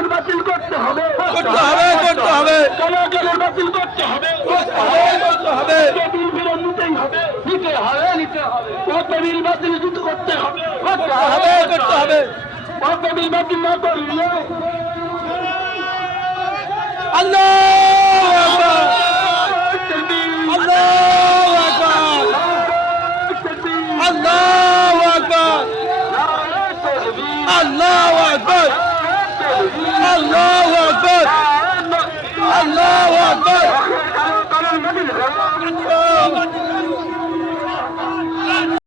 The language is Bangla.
কারও বাতিল করতে হবে। করতে হবে করতে হবে। কারও কারণ বাতিল করতে হবে। করতে হবে করতে হবে। বিজেপির বিরোধ নিতেই হবে। নিতে হবে নিতে হবে। বিল বাতিল কিন্তু করতে হবে। করতে হবে করতে হবে। বিল বাতিল না করলে আল্লাহ আকবর। আল্লাহ